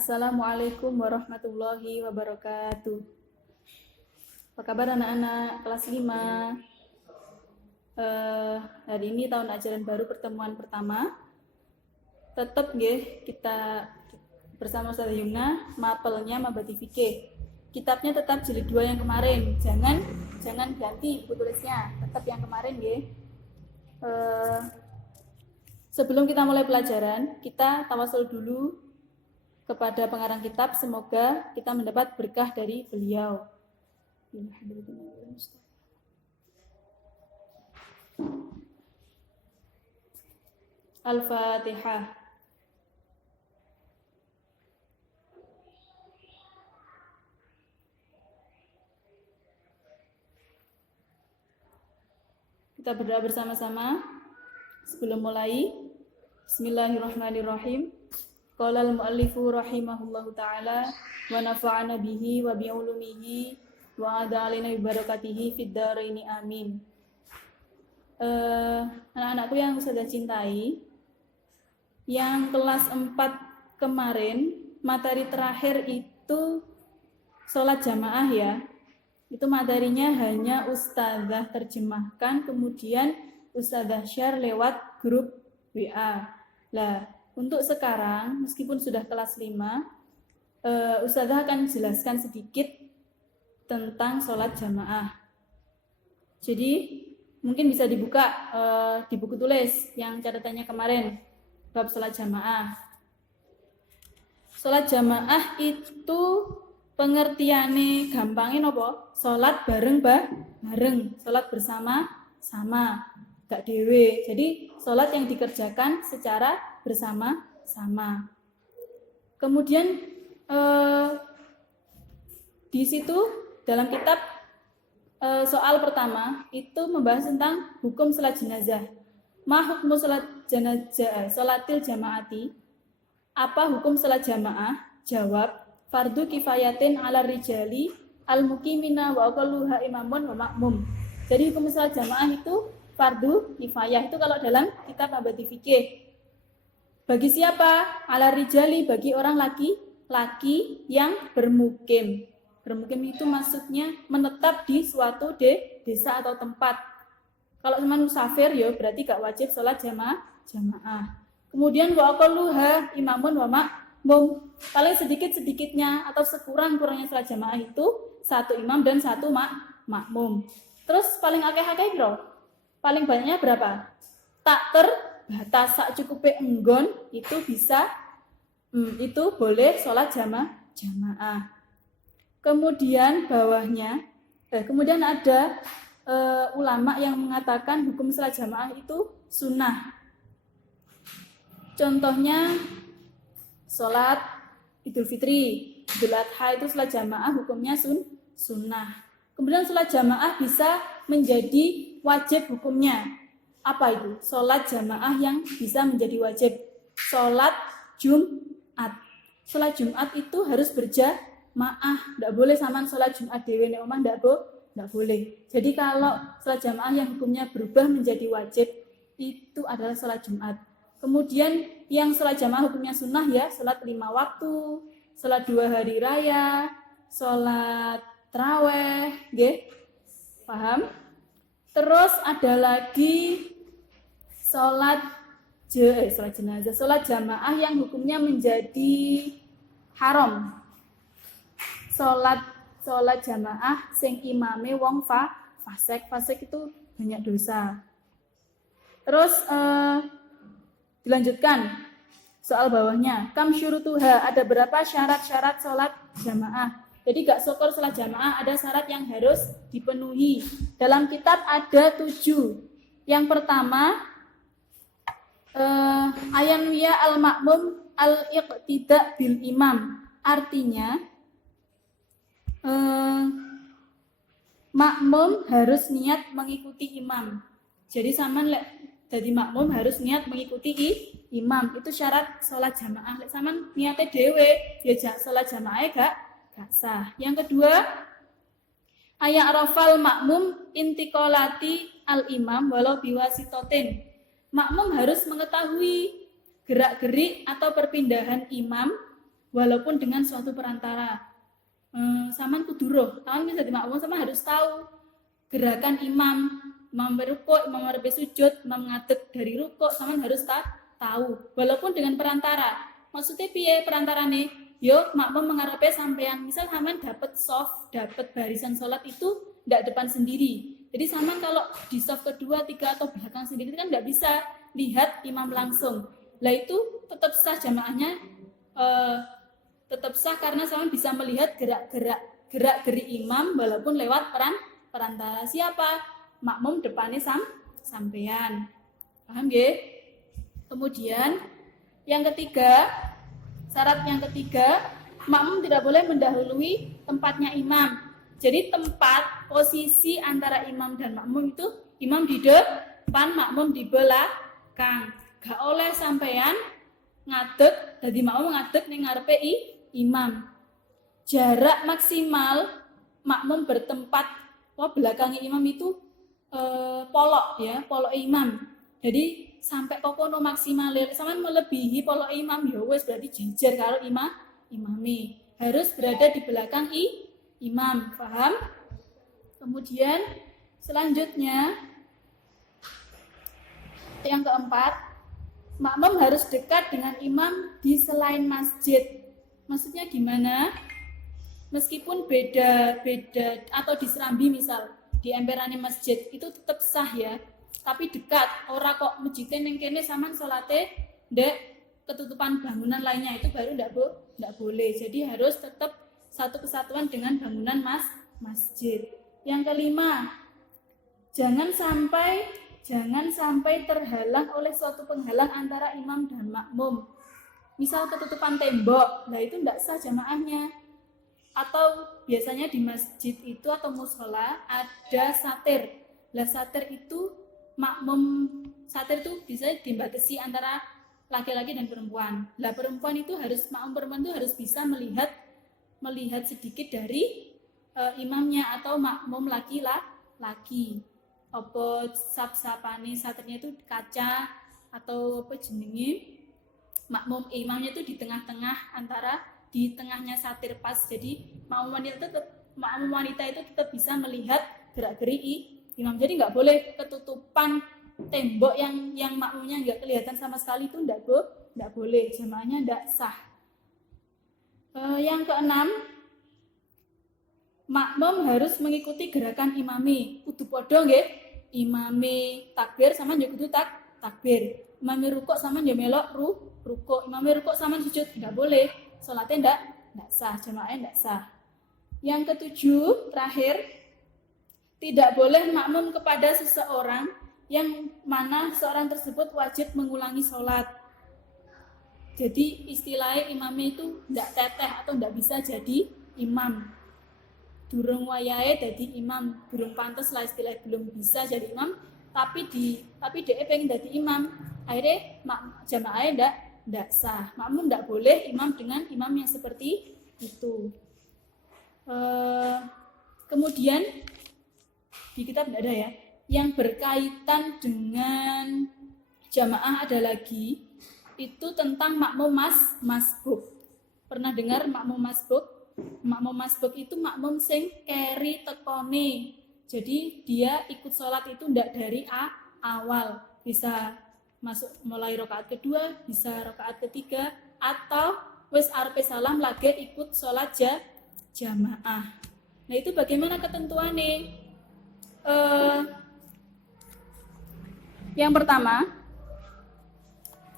Assalamualaikum warahmatullahi wabarakatuh. Apa kabar anak-anak kelas 5? Hari ini tahun ajaran baru pertemuan pertama. Tetap nggih kita bersama Ustazah Yumna, mapelnya mabati fikih. Kitabnya tetap jilid 2 yang kemarin. Jangan ganti buku tulisnya, tetap yang kemarin nggih. Sebelum kita mulai pelajaran, kita tawasul dulu kepada pengarang kitab, semoga kita mendapat berkah dari beliau. Al-Fatihah. Kita berdoa bersama-sama sebelum mulai. Bismillahirrahmanirrahim. Qala al-muallifu rahimahullahu ta'ala wa nafa'ana bihi wa bi'ulumihi wa ada'alina bibarakatihi fid dharaini amin. Anak-anakku yang saya cintai, yang kelas 4 kemarin, materi terakhir itu sholat jamaah ya. Itu materinya hanya ustazah terjemahkan, kemudian ustazah share lewat grup WA. Lah, untuk sekarang, meskipun sudah kelas 5, ustazah akan jelaskan sedikit tentang sholat jamaah. Jadi, mungkin bisa dibuka di buku tulis yang catatannya kemarin, bab sholat jamaah. Sholat jamaah itu pengertiannya gampangin apa? Sholat bareng-bareng, sholat bersama-sama, gak dewe. Jadi sholat yang dikerjakan secara bersama-sama. Kemudian di situ dalam kitab soal pertama itu membahas tentang hukum sholat jenazah. Ma hukmu sholat jenazah, sholatil jamaati. Apa hukum sholat jamaah? Jawab, fardu kifayatin ala rijali al-muqimina wa aqalluha imamun wa makmum. Jadi hukum sholat jamaah itu fardu kifayah, itu kalau dalam kitab mabati fikih. Bagi siapa? Ala rijali, bagi orang laki-laki yang bermukim. Bermukim itu maksudnya menetap di suatu desa atau tempat. Kalau cuma musafir ya berarti gak wajib sholat jamaah. Kemudian wa aqalluha imamun wa makmum. Paling sedikit-sedikitnya atau sekurang-kurangnya sholat jamaah itu satu imam dan satu makmum. Terus paling akeh-akeh bro? Paling banyaknya berapa? Tak terbatas, sak cukupe enggon itu bisa, itu boleh sholat jamaah. Kemudian bawahnya, kemudian ada ulama yang mengatakan hukum sholat jamaah itu sunnah. Contohnya sholat Idul Fitri, Idul Adha itu sholat jamaah hukumnya sunnah. Kemudian sholat jamaah bisa menjadi wajib hukumnya. Apa itu? Sholat jamaah yang bisa menjadi wajib. Sholat Jumat. Sholat Jumat itu harus berjamaah. Tidak boleh saman sholat Jumat dewe nek omah, tidak boleh. Jadi kalau sholat jamaah yang hukumnya berubah menjadi wajib, itu adalah sholat Jumat. Kemudian yang sholat jamaah hukumnya sunnah ya, sholat 5 waktu, sholat 2 hari raya, sholat taraweh, nggih? Paham? Terus ada lagi sholat jenazah, sholat jamaah yang hukumnya menjadi haram. Sholat jamaah sing imame wong fasik itu banyak dosa. Terus dilanjutkan soal bawahnya, kam syurutuha, ada berapa syarat-syarat sholat jamaah. Jadi gak syukur sholat jamaah ada syarat yang harus dipenuhi. Dalam kitab ada 7. Yang pertama, ayanwiya al-makmum al-iqtida bil imam. Artinya, makmum harus niat mengikuti imam. Jadi saman jadi makmum harus niat mengikuti imam. Itu syarat sholat jamaah. Saman niatnya dewe, ya sholat jamaah gak sah. Yang kedua, ayak rafal makmum intiqolati al-imam walau biwasitotin. Makmum harus mengetahui gerak-gerik atau perpindahan imam walaupun dengan suatu perantara. Saman kuduroh, saman bisa makmum, sama harus tahu gerakan imam berrukuk, imam bersujud, imam ngadeg dari rukuk, saman harus tahu walaupun dengan perantara. Maksudnya piye perantarane? Yo makmum mengarepe sampean, misal saman dapat soft, dapat barisan sholat itu tidak depan sendiri. Jadi saman kalau di soft kedua, tiga atau belakang sendiri kan tidak bisa lihat imam langsung. Lah itu tetap sah jamaahnya, tetap sah karena saman bisa melihat gerak-geri imam walaupun lewat perantara. Siapa? Makmum depannya sampean. Paham ya? Kemudian yang ketiga, syarat yang ketiga, makmum tidak boleh mendahului tempatnya imam. Jadi tempat posisi antara imam dan makmum itu imam di depan, makmum di belakang. Gak oleh sampean ngadeg, jadi makmum ngadeg ning ngarepe imam. Jarak maksimal makmum bertempat belakangnya imam itu polok ya, polok imam. Jadi sampai kokono maksimal, sampean melebihi polok imam ya wis berarti jejer karo imami. Harus berada di belakang imam, paham? Kemudian selanjutnya yang keempat, makmum harus dekat dengan imam di selain masjid. Maksudnya gimana? Meskipun beda atau di serambi misal di emperannya masjid itu tetap sah ya, tapi dekat. Ora kok masjidnya ning kene sampean salate ndek ketutupan bangunan lainnya, itu baru ndak boleh. Jadi harus tetap satu kesatuan dengan bangunan masjid. Yang kelima, jangan sampai terhalang oleh suatu penghalang antara imam dan makmum. Misal ketutupan tembok, nah itu tidak sah jamaahnya. Atau biasanya di masjid itu atau mushola ada satir. Lah satir itu satir itu bisa dibatasi antara laki-laki dan perempuan. Lah perempuan itu makmum perempuan itu harus bisa melihat sedikit dari imamnya atau makmum laki-laki. Apa sap-sapane satirnya itu kaca atau apa jenenge? Makmum imamnya itu di tengah-tengah di tengahnya satir pas. Jadi makmum wanita itu tetap bisa melihat gerak-geri imam. Jadi nggak boleh ketutupan tembok yang makmumnya nggak kelihatan sama sekali, itu nggak boleh, jamaahnya nggak sah. Yang keenam, makmum harus mengikuti gerakan imami. Kudu padha nggih, imami takbir sama njuk kudu takbir. Imami rukuk sama njuk melok rukuk. Imami rukuk sama sujud enggak boleh. Salatnya enggak sah, jamaahnya enggak sah. Yang ketujuh, terakhir, tidak boleh makmum kepada seseorang yang mana seorang tersebut wajib mengulangi sholat. Jadi istilahnya imamnya itu enggak teteh atau enggak bisa jadi imam. Durung wayahe dadi imam, durung pantes lah istilah, belum bisa jadi imam, tapi dia pengen jadi imam. Akhirnya jamaahnya enggak sah. Makmum enggak boleh imam dengan imam yang seperti itu. Kemudian di kitab enggak ada ya. Yang berkaitan dengan jamaah ada lagi, itu tentang makmum masbuk. Pernah dengar makmum masbuk? Makmum masbuk itu makmum sing keri tekone. Jadi dia ikut sholat itu ndak dari awal, bisa masuk mulai rakaat kedua, bisa rakaat ketiga, atau wis arepe salam lagi ikut sholat jamaah. Nah itu bagaimana ketentuannya? Yang pertama,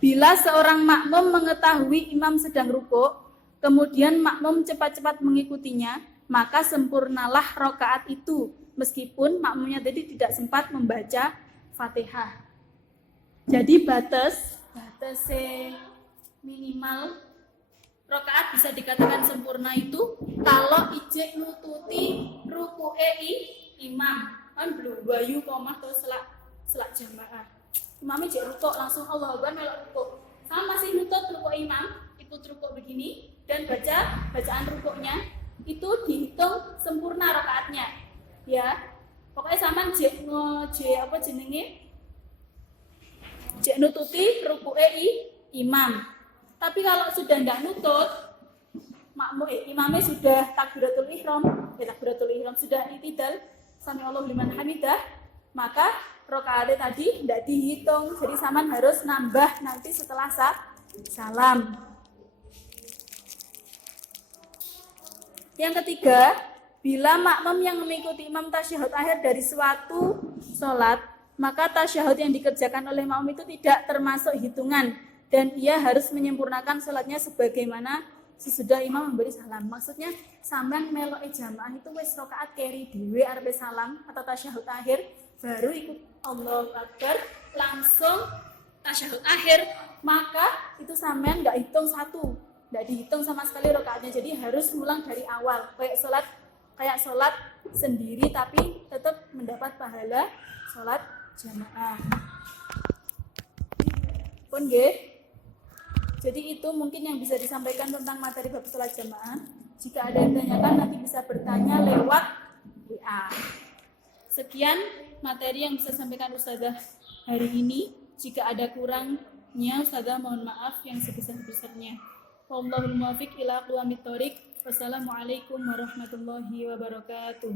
bila seorang makmum mengetahui imam sedang rukuk, kemudian makmum cepat-cepat mengikutinya, maka sempurnalah rakaat itu, meskipun makmumnya tadi tidak sempat membaca Fatihah. Jadi batasnya minimal rakaat bisa dikatakan sempurna itu kalau ijek nututi ruku'e imam. Kan belum bayu komah atau selak jamaah. Imamnya ijek rukuk langsung Allah Akbar melok rukuk. Sama masih nutut rukuk imam, ikut rukuk begini dan bacaan rukuknya itu dihitung sempurna rakaatnya. Ya. Pokoknya sama jek nututi ruku'e imam. Tapi kalau sudah tidak nutut, imamnya sudah takbiratul ihram sudah itidal sami Allahu liman hamidah, maka rakaatnya tadi tidak dihitung, jadi saman harus nambah nanti setelah salam. Yang ketiga, bila makmum yang mengikuti imam tasyahud akhir dari suatu sholat, maka tasyahud yang dikerjakan oleh makmum itu tidak termasuk hitungan dan ia harus menyempurnakan sholatnya sebagaimana sesudah imam memberi salam. Maksudnya sampean meloke jamaah itu wis rakaat keri dhewe arepe salam atau tasyahud akhir, baru ikut Allahu Akbar langsung tasyahud akhir, maka itu sampean enggak hitung satu, enggak dihitung sama sekali rakaatnya. Jadi harus ngulang dari awal kayak sholat sendiri tapi tetap mendapat pahala sholat jamaah. Pun nggih. Jadi itu mungkin yang bisa disampaikan tentang materi bab sholat jamaah. Jika ada yang ditanyakan nanti bisa bertanya lewat WA. Sekian materi yang bisa sampaikan Ustazah hari ini. Jika ada kurangnya, Ustazah mohon maaf yang sebesar-besarnya. Wallahul muwaffiq ila aqwamit thoriq. Wassalamualaikum warahmatullahi wabarakatuh.